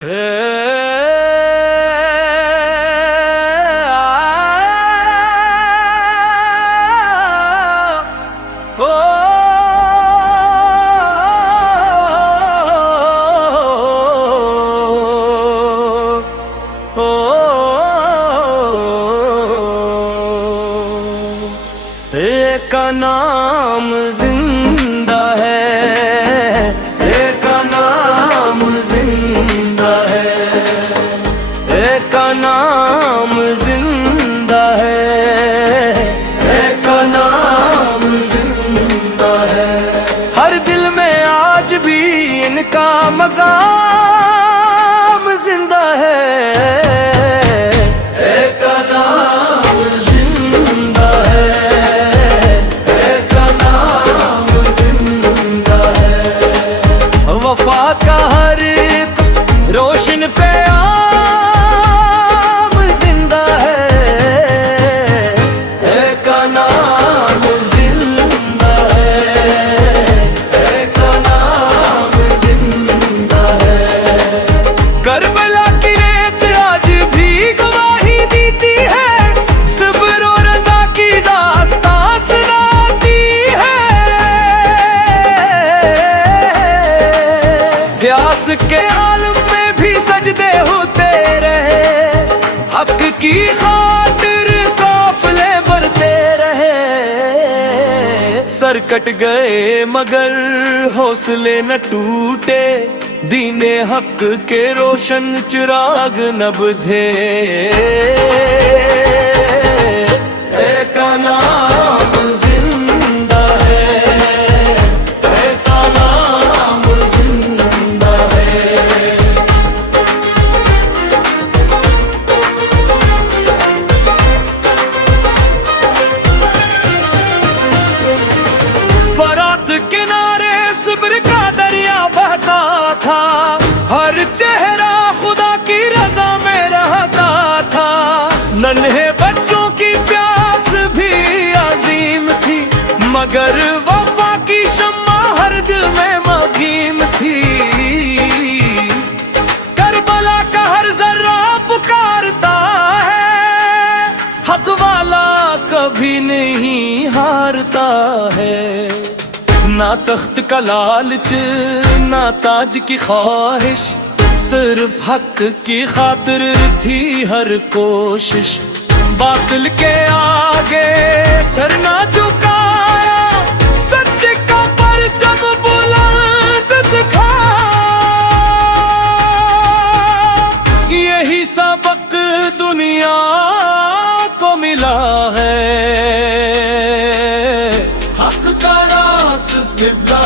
एक नाम जिंदा है, एक नाम जिंदा है, एक नाम जिंदा है, एक नाम जिंदा है। हर दिल में आज भी इनका मकाम जिंदा है। वफा का हर एक रोशन पेगाम जिंदा है। एक नाम जिंदा है, एक नाम जिंदा है। करबला की रेत आज भी गवाही देती है, सब्र और रज़ा की दास्तान सुनाती है। प्यास के आलम में भी सजदे होते रहे, हक की खातिर काफिले बढ़ते रहे। सर कट गए मगर हौसले न टूटे, दीने हक के रोशन चिराग न बुझे। एक नाम जिंदा है, एक नाम जिंदा है। फरात किनारे सब्र का दरिया बहता था, हर चेहरा खुदा की रजा में रहता था। नन्हे बच्चों की प्यास भी अजीम थी, मगर वफा की शम्मा हर दिल में मगीम थी। करबला का हर जर्रा पुकारता है, हक वाला कभी नहीं हारता है। ना तख्त का लालच ना ताज की ख्वाहिश, सिर्फ हक की खातिर थी हर कोशिश। बातिल के आगे सर ना झुकाया, सच का परचम बुलंद दिखाया। यही सबक दुनिया को मिला है, हक का रास्ता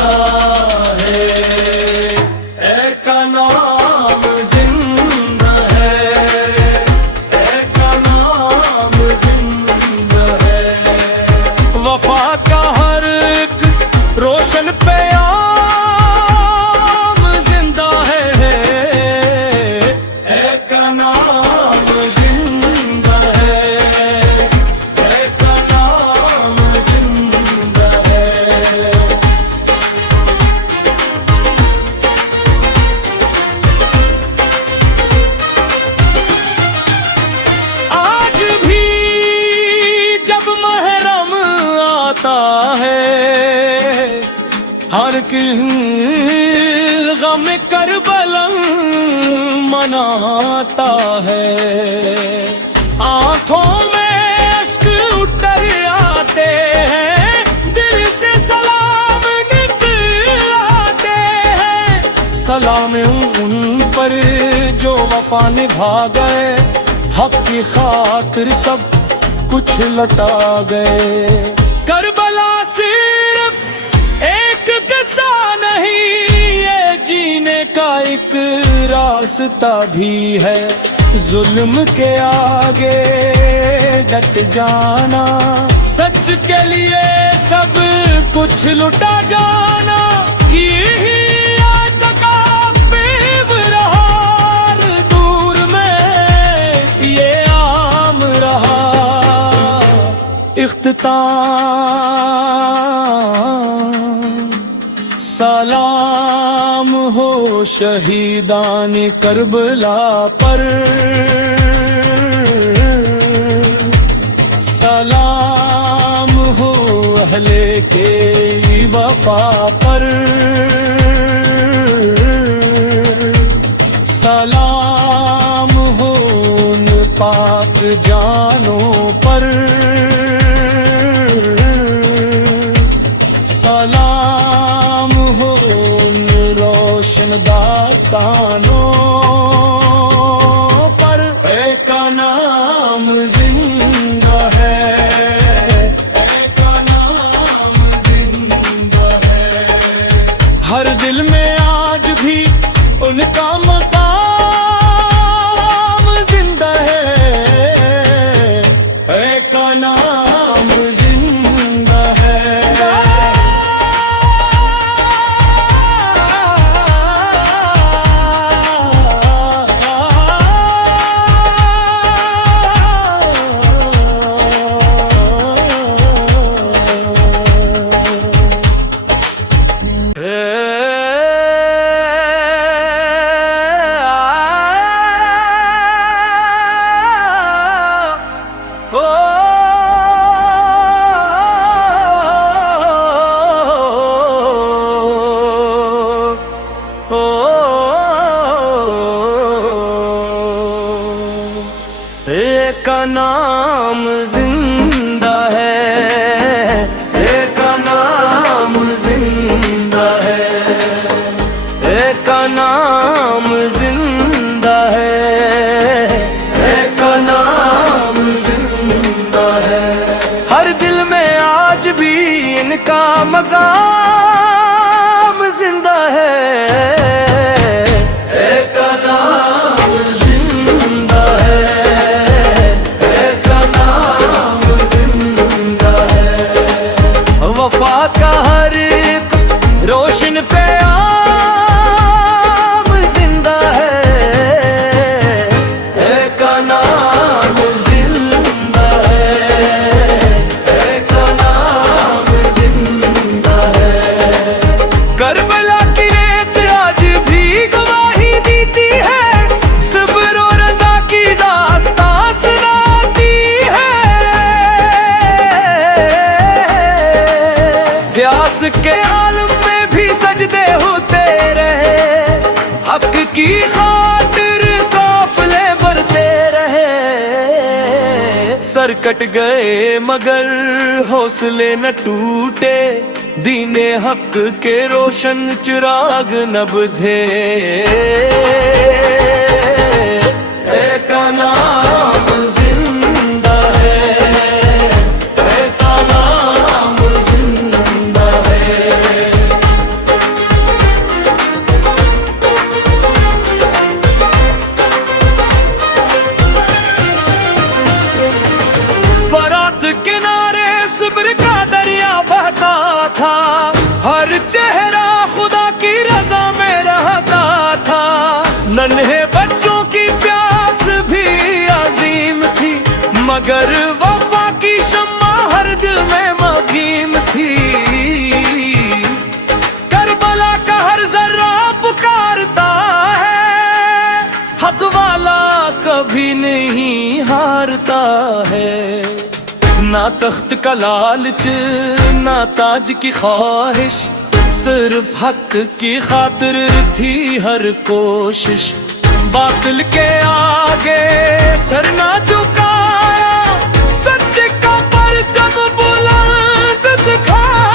है। एक नाम जिंदा है, एक नाम जिंदा है। वफा का हर एक रोशन पेगाम जिंदा है। एक नाम जिंदा है, एक नाम जिंदा है। आज भी जब महरम आता है, हर किल गम करबला मनाता है। आंखों में अश्क उतर आते हैं, दिल से सलाम निकलाते हैं। सलाम उन पर जो वफा निभा गए, हक की खातिर सब कुछ लटा गए। करबला सिर्फ एक किस्सा नहीं, ये जीने का एक रास्ता भी है। जुल्म के आगे डट जाना, सच के लिए सब कुछ लुटा जाना। यही आज तक बेवरहार दूर में ये आम रहा। इख्तिताम सलाम हो शहीदान करबला पर सलाम हो अहले के वफा पर सलाम हो उन पाक जानों पर सलाम हो उन रोशन दास्तानों पर। एक का नाम जिंदा है, एक का नाम जिंदा है, हर दिल में आज भी उनका मकाम जिंदा है। एक का नाम जिंदा है, एक का नाम जिंदा है, एक का नाम जिंदा है, एक का नाम जिंदा है, एक का नाम जिंदा है, हर दिल में आज भी इनका मकाम जिंदा है। एक का नाम जिंदा है, वफा का हर एक रोशन प्याम जिंदा है। एक का नाम जिंदा है, एक का नाम जिंदा है, करबला की रेत आज भी गवाही देती है, सब्र और रज़ा की दास्तान सुनाती है। प्यास के आलम में भी सजदे होते रहे, हक की खातिर काफिले बढ़ते रहे, सर कट गए मगर हौसले न टूटे, दीने हक के रोशन चिराग न बुझे। एक का नाम जिंदा है, एक का नाम जिंदा है, फरात किनारे सब्र का दरिया बहता था, हर चेहरा खुदा की रजा में रहता था, नन्हे बच्चों की प्यास भी अजीम थी, मगर वफा की शम्मा हर दिल में मगीम थी। करबला का हर जर्रा पुकारता है, हक वाला कभी नहीं हारता है, ना तख्त का लालच ना ताज की ख्वाहिश, सिर्फ हक की खातिर थी हर कोशिश, बातिल के आगे सर ना झुकाया, सच का परचम बुलंद दिखाया,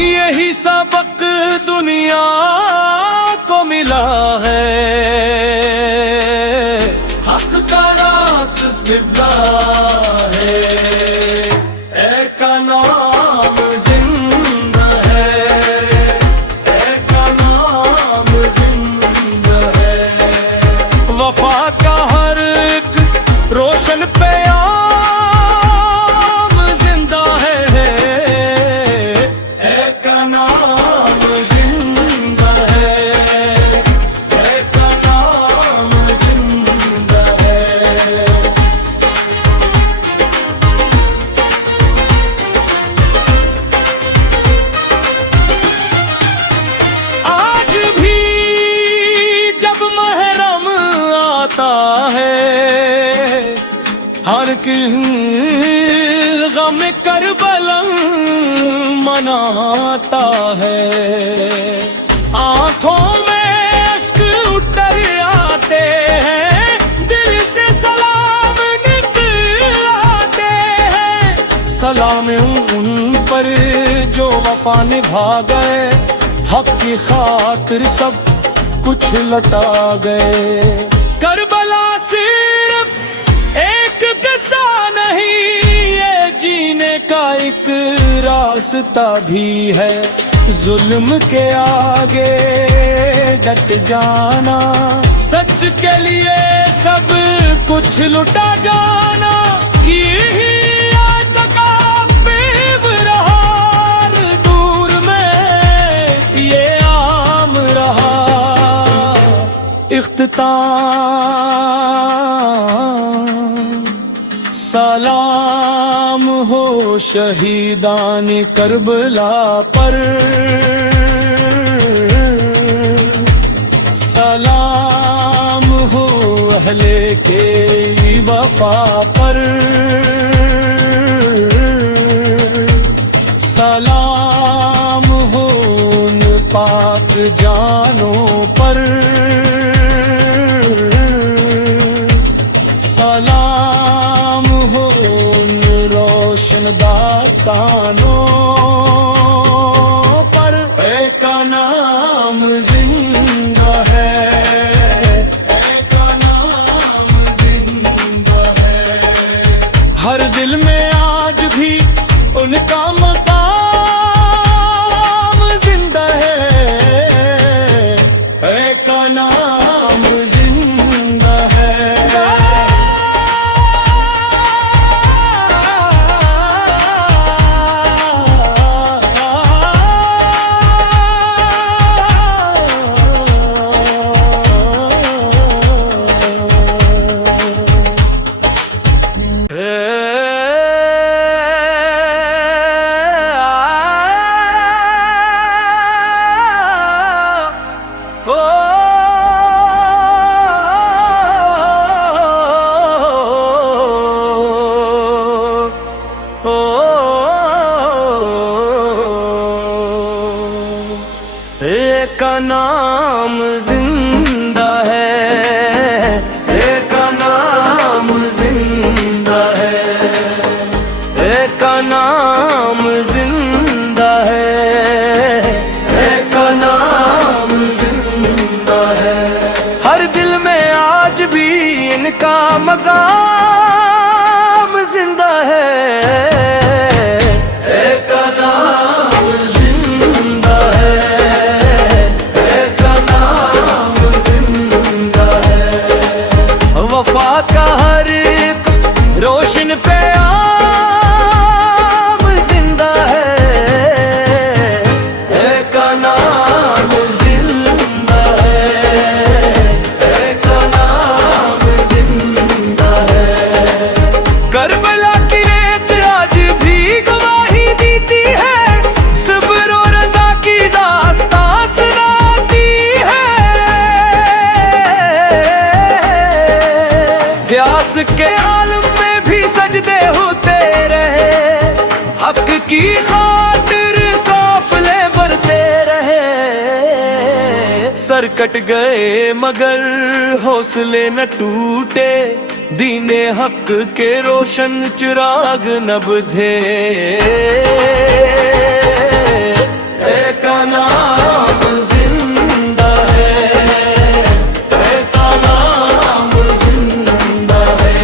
यही सबक दुनिया को मिला है। हक का रास्ता है, एक का नाम जिंदा है, एक का नाम जिंदा है, वफा का हर एक रोशन प्याम जिंदा है। एक का नाम जिंदा है, एक का मुश्किल गम करबला मनाता है। आंखों में अश्क उतर आते हैं, दिल से सलाम निकलाते हैं। सलाम उन पर जो वफा निभा गए, हक की खातिर सब कुछ लटा गए। करबला सिर्फ एक किस्सा नहीं, ये जीने का एक रास्ता भी है। जुल्म के आगे डट जाना, सच के लिए सब कुछ लुटा जाना, यही आज का बेवरहार दूर में ये आम रहा। इख्तिताम सलाम हो शहीदान करबला पर, सलाम हो अहले के वफा पर, सलाम हो उन पाक जानों पर, सलाम हो उन रोशन दास्तानों पर। एक नाम जिंदा है, एक नाम जिंदा है। हर दिल में आज भी उनका मकाम जिंदा है। एक नाम जिंदा है। एक नाम जिंदा है, एक नाम जिंदा है, एक नाम जिंदा है, एक नाम जिंदा है। हर दिल में आज भी इनका मकाम जिंदा है। एक नाम जिंदा है, एक नाम जिंदा है। वफा का हर एक रोशन पैगाम जिंदा है। एक नाम जिंदा है, एक नाम जिंदा है। करबला की रेत आज भी गवाही देती है, सब्र और रज़ा की दास्तान सुनाती है। प्यास के आलम में भी सजदे होते रहे, हक की खातिर काफिले बढ़ते रहे। सर कट गए मगर हौसले न टूटे, दीने हक के रोशन चिराग न बुझे। एक नाम जिंदा है, एक नाम जिंदा है।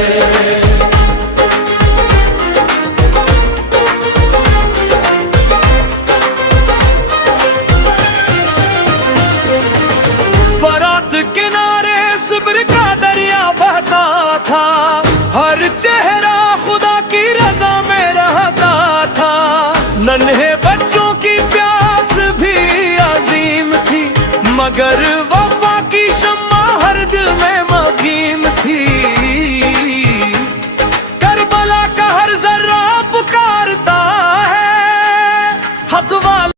फरात किनारे सब्र का दरिया बहता था, हर चेहरा खुदा की रजा में रहता था। नन्हे बच्चों की प्यास भी अजीम थी, मगर